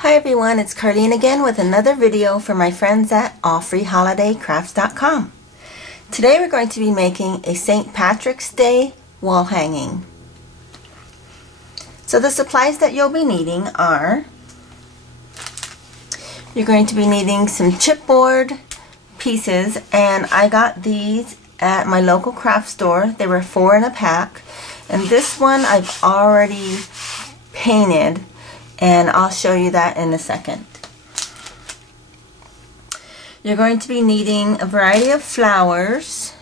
Hi everyone, it's Carlene again with another video for my friends at allfreeholidaycrafts.com. Today we're going to be making a St. Patrick's Day wall hanging. So the supplies that you'll be needing are, you're going to be needing some chipboard pieces, and I got these at my local craft store. They were 4 in a pack, and this one I've already painted, and I'll show you that in a second. You're going to be needing a variety of flowers,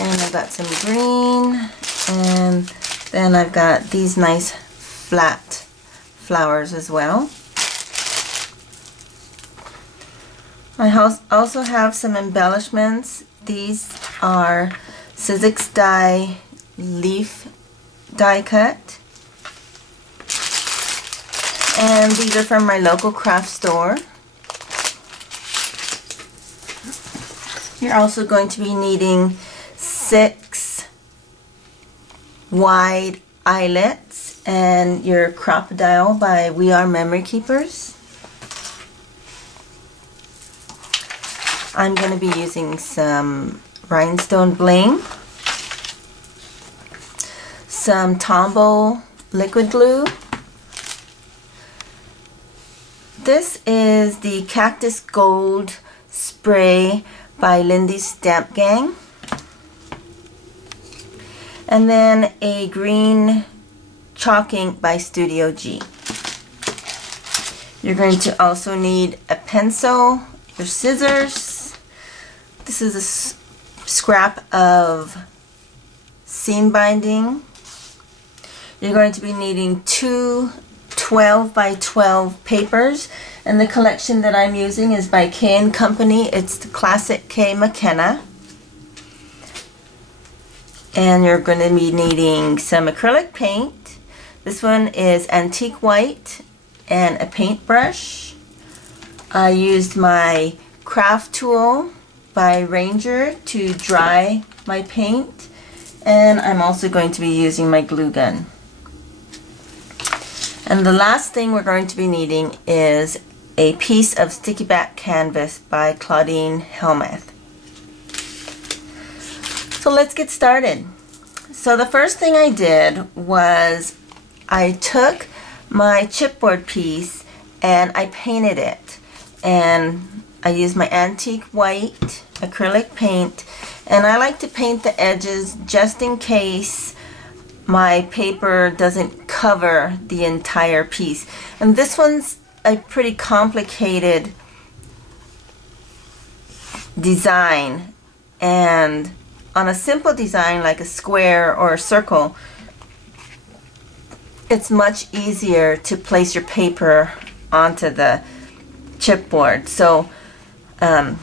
and I've got some green, and then I've got these nice flat flowers as well. I also have some embellishments. These are Sizzix die leaf die cut, and these are from my local craft store. You're also going to be needing 6 wide eyelets and your Crop-A-Dile by We Are Memory Keepers. I'm going to be using some rhinestone bling, some Tombow liquid glue. This is the Cactus Gold spray by Lindy's Stamp Gang, and then a green chalk ink by Studio G. You're going to also need a pencil, your scissors. This is a scrap of seam binding. You're going to be needing 2 12 by 12 papers, and the collection that I'm using is by K & Company. It's the Classic K McKenna. And you're going to be needing some acrylic paint. This one is antique white, and a paintbrush. I used my craft tool by Ranger to dry my paint, and I'm also going to be using my glue gun. And the last thing we're going to be needing is a piece of sticky back canvas by Claudine Helmuth. So let's get started. So the first thing I did was I took my chipboard piece and I painted it, and I used my antique white acrylic paint, and I like to paint the edges just in case my paper doesn't cover the entire piece. And this one's a pretty complicated design, and on a simple design like a square or a circle, it's much easier to place your paper onto the chipboard. So I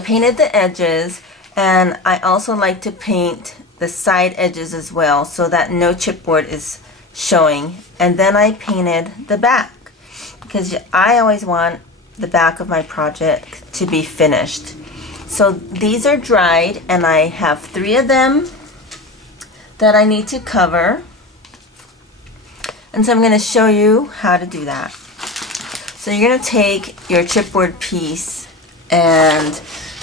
painted the edges, and I also like to paint the side edges as well, so that no chipboard is showing. And then I painted the back, because I always want the back of my project to be finished. So these are dried, and I have 3 of them that I need to cover, and so I'm going to show you how to do that. So you're going to take your chipboard piece, and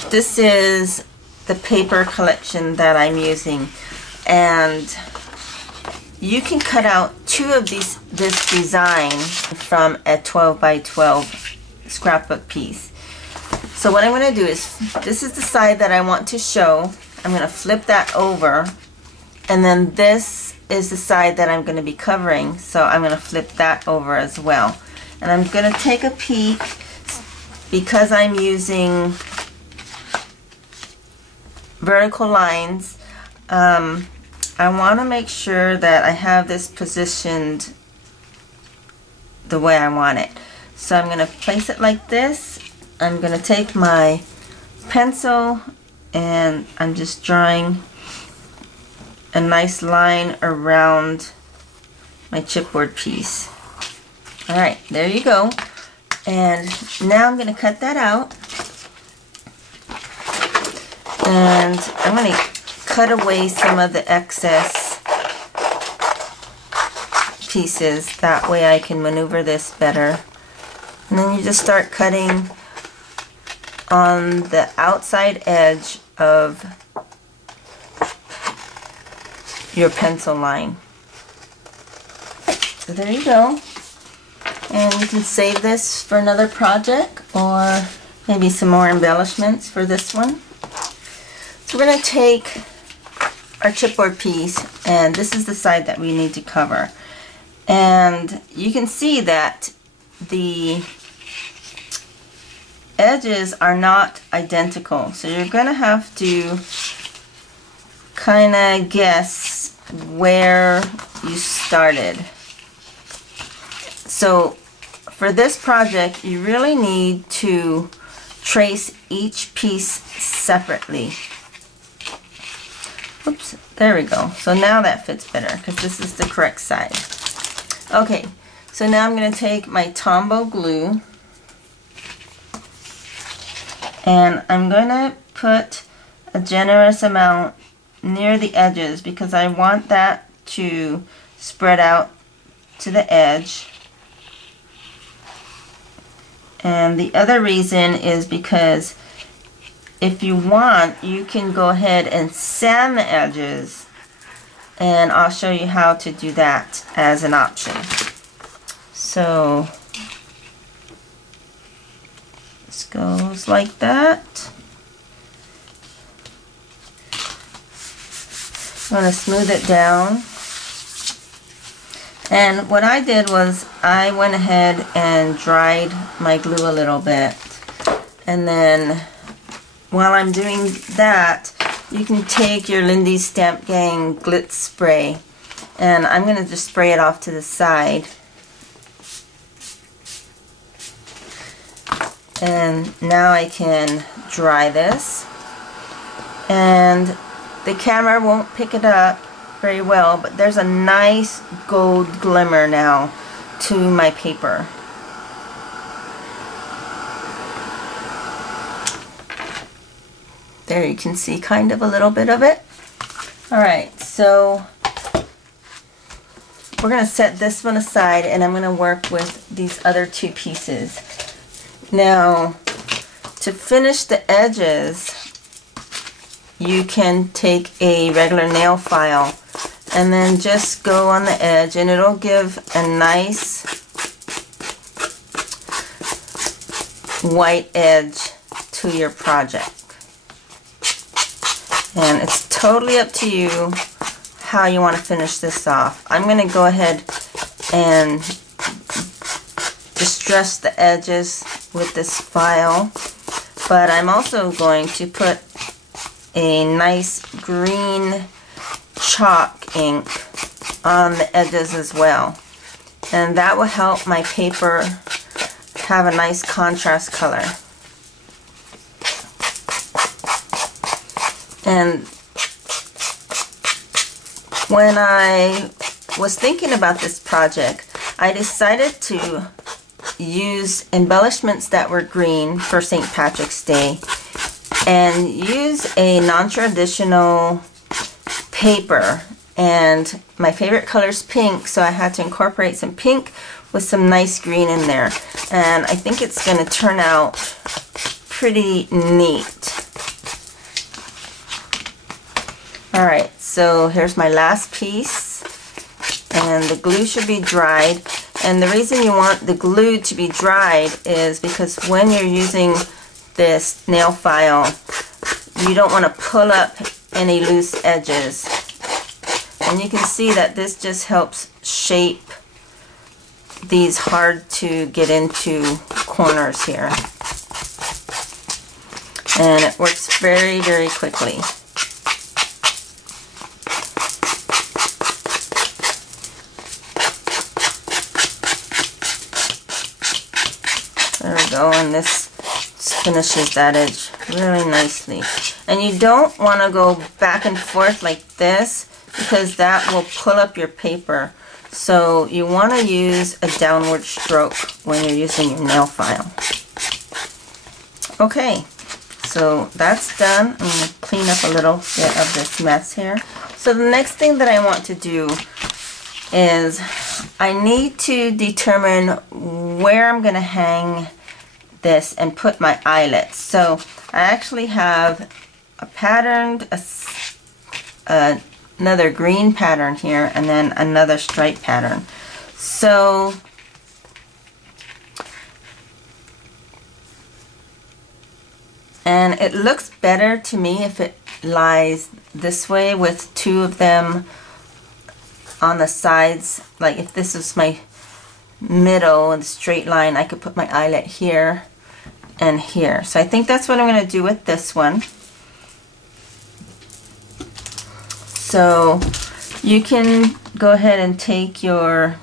this is the paper collection that I'm using, and you can cut out 2 of this design from a 12 by 12 scrapbook piece. So what I'm going to do is, this is the side that I want to show. I'm going to flip that over, and then this is the side that I'm going to be covering, so I'm going to flip that over as well. And I'm going to take a peek, because I'm using vertical lines. I want to make sure that I have this positioned the way I want it. So I'm going to place it like this. I'm going to take my pencil, and I'm just drawing a nice line around my chipboard piece. Alright, there you go. And now I'm going to cut that out, and I'm going to cut away some of the excess pieces. That way I can maneuver this better. And then you just start cutting on the outside edge of your pencil line. So there you go. And you can save this for another project or maybe some more embellishments for this one. So we're going to take our chipboard piece, and this is the side that we need to cover. And you can see that the edges are not identical, so you're going to have to kind of guess where you started. So for this project you really need to trace each piece separately. Oops, there we go. So now that fits better because this is the correct side. Okay, so now I'm going to take my Tombow glue and I'm going to put a generous amount near the edges because I want that to spread out to the edge. And the other reason is because if you want, you can go ahead and sand the edges, and I'll show you how to do that as an option. So this goes like that. I'm going to smooth it down. And what I did was I went ahead and dried my glue a little bit. And then while I'm doing that, you can take your Lindy's Stamp Gang Glitz spray. And I'm going to just spray it off to the side. And now I can dry this. And the camera won't pick it up very well, but there's a nice gold glimmer now to my paper. There you can see kind of a little bit of it. Alright, so we're going to set this one aside and I'm going to work with these other two pieces. Now, to finish the edges, you can take a regular nail file and then just go on the edge and it'll give a nice white edge to your project. And it's totally up to you how you want to finish this off. I'm going to go ahead and distress the edges with this file, but I'm also going to put a nice green chalk ink on the edges as well, and that will help my paper have a nice contrast color. And when I was thinking about this project, I decided to use embellishments that were green for St. Patrick's Day and use a non-traditional paper, and my favorite color is pink, so I had to incorporate some pink with some nice green in there, and I think it's going to turn out pretty neat. Alright, so here's my last piece, and the glue should be dried, and the reason you want the glue to be dried is because when you're using this nail file, you don't want to pull up any loose edges. And you can see that this just helps shape these hard to get into corners here. And it works very, very quickly. There we go, and this finishes that edge really nicely. And you don't want to go back and forth like this because that will pull up your paper. So you want to use a downward stroke when you're using your nail file. Okay, so that's done. I'm going to clean up a little bit of this mess here. So the next thing that I want to do is I need to determine where I'm going to hang this and put my eyelets. So I actually have a patterned, another green pattern here, and then another stripe pattern. So and it looks better to me if it lies this way with two of them on the sides. Like if this is my middle and straight line, I could put my eyelet here and here. So I think that's what I'm going to do with this one. So you can go ahead and take your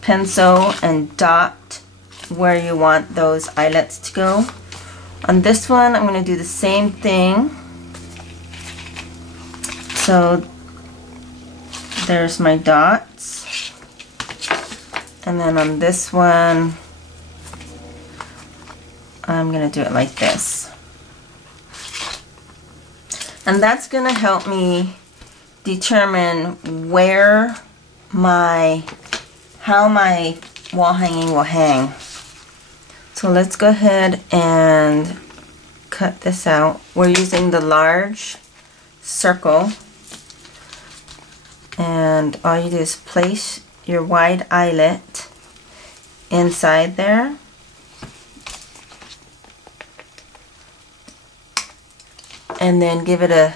pencil and dot where you want those eyelets to go. On this one, I'm going to do the same thing. So there's my dots. And then on this one, I'm going to do it like this. And that's going to help me determine where how my wall hanging will hang. So let's go ahead and cut this out. We're using the large circle, and all you do is place your wide eyelet inside there, and then give it a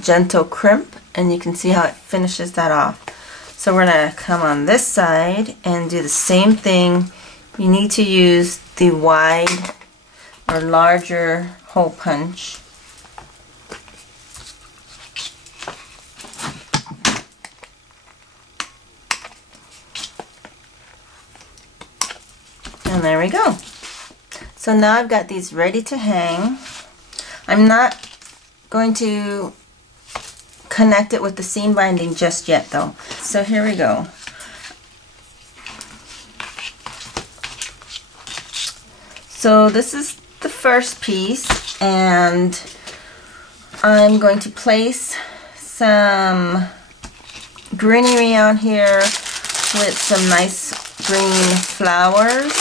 gentle crimp, and you can see how it finishes that off. So we're going to come on this side and do the same thing. You need to use the wide or larger hole punch. And there we go. So now I've got these ready to hang. I'm not going to connect it with the seam binding just yet though. So here we go. So this is the first piece, and I'm going to place some greenery on here with some nice green flowers.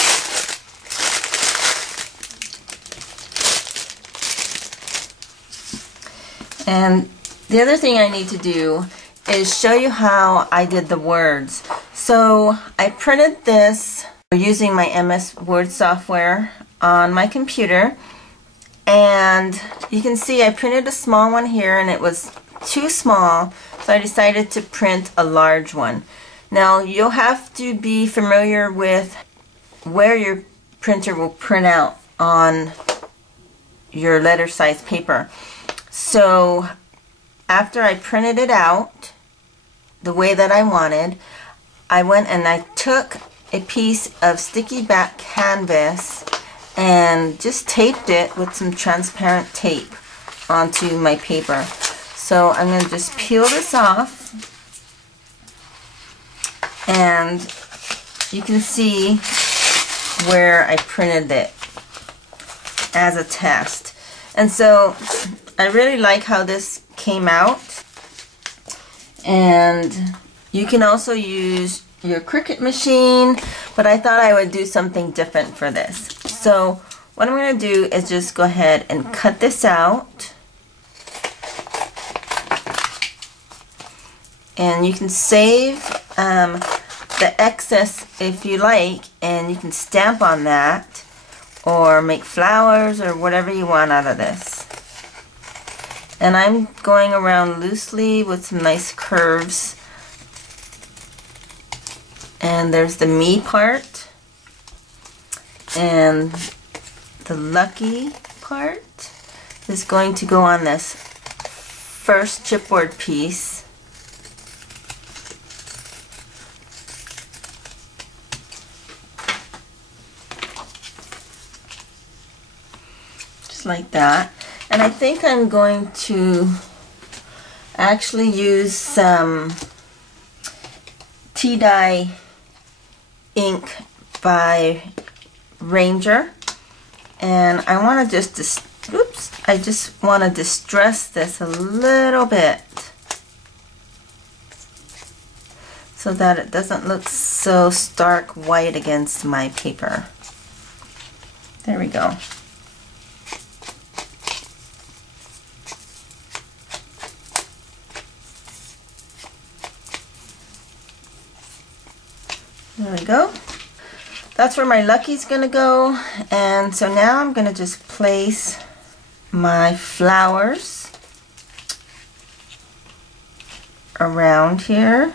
And the other thing I need to do is show you how I did the words. So I printed this using my MS Word software on my computer, and you can see I printed a small one here and it was too small, so I decided to print a large one. Now you'll have to be familiar with where your printer will print out on your letter size paper. So after I printed it out the way that I wanted, I went and I took a piece of sticky back canvas and just taped it with some transparent tape onto my paper. So I'm going to just peel this off, and you can see where I printed it as a test. And so I really like how this came out. And you can also use your Cricut machine, but I thought I would do something different for this. So what I'm going to do is just go ahead and cut this out. And you can save the excess if you like, and you can stamp on that or make flowers or whatever you want out of this. And I'm going around loosely with some nice curves. And there's the me part and the lucky part is going to go on this first chipboard piece. Just like that. And I think I'm going to actually use some tea dye ink by Ranger, and I want to I just want to distress this a little bit so that it doesn't look so stark white against my paper. There we go. There we go. That's where my Lucky's gonna go. And so now I'm gonna just place my flowers around here.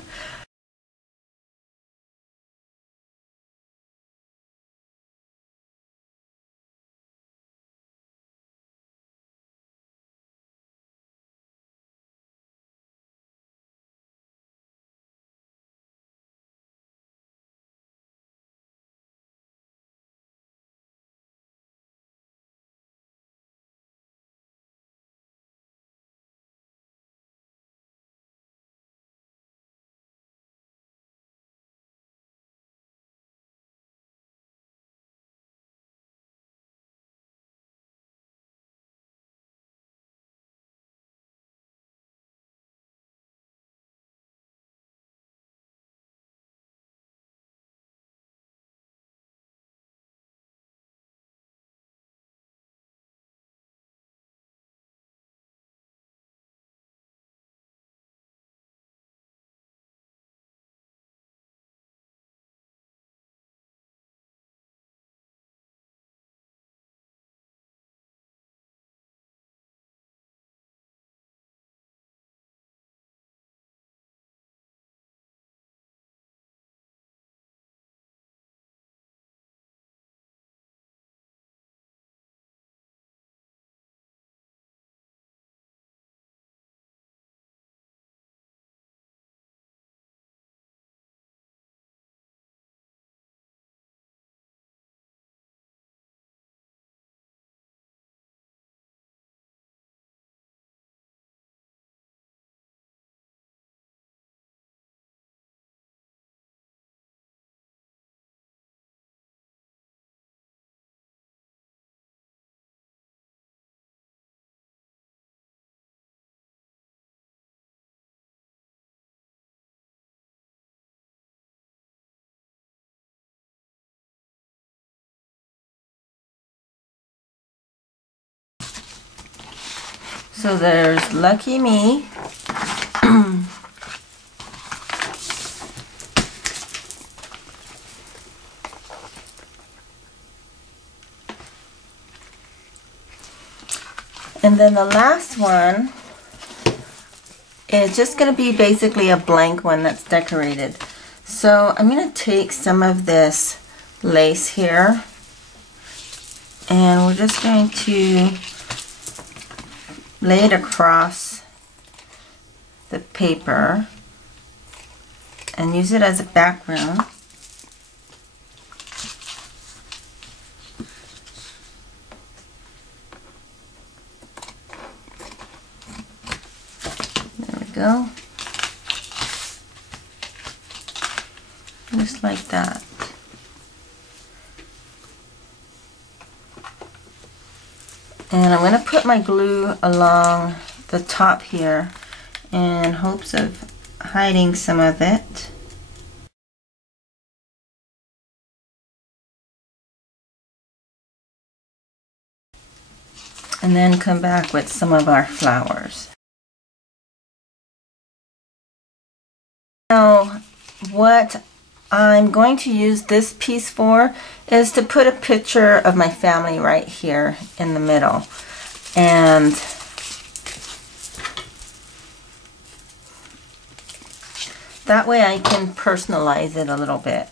So there's Lucky Me. And then the last one is just going to be basically a blank one that's decorated. So I'm going to take some of this lace here, and we're just going to lay it across the paper and use it as a background. There we go. Just like that. And I'm going to put my glue along the top here in hopes of hiding some of it. And then come back with some of our flowers. Now, what I'm going to use this piece for is to put a picture of my family right here in the middle. And that way I can personalize it a little bit.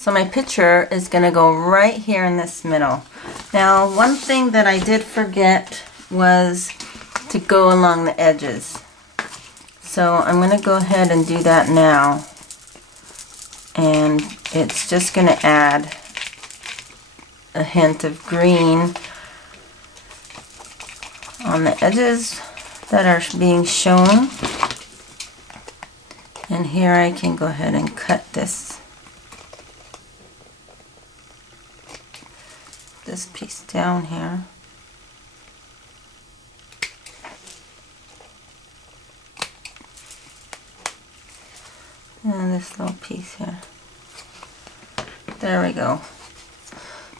So my picture is going to go right here in this middle. Now, one thing that I did forget was to go along the edges. So I'm going to go ahead and do that now. And it's just going to add a hint of green on the edges that are being shown. And here I can go ahead and cut this piece down here. And this little piece here. There we go.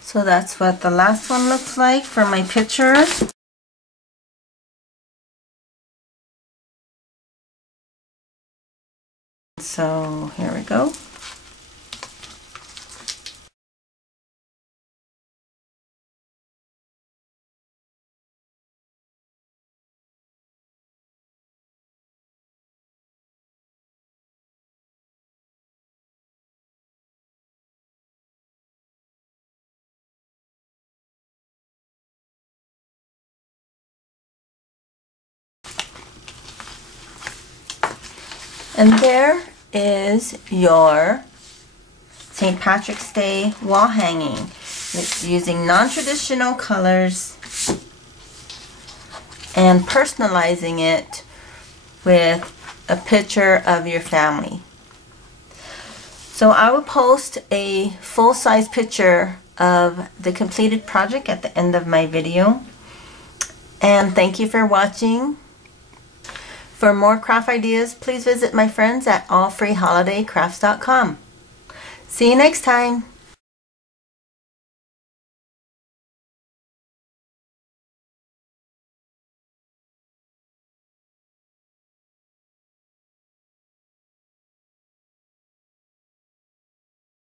So that's what the last one looks like for my picture. So here we go. And there is your St. Patrick's Day wall hanging. It's using non-traditional colors and personalizing it with a picture of your family. So I will post a full-size picture of the completed project at the end of my video. And thank you for watching. For more craft ideas, please visit my friends at allfreeholidaycrafts.com. See you next time.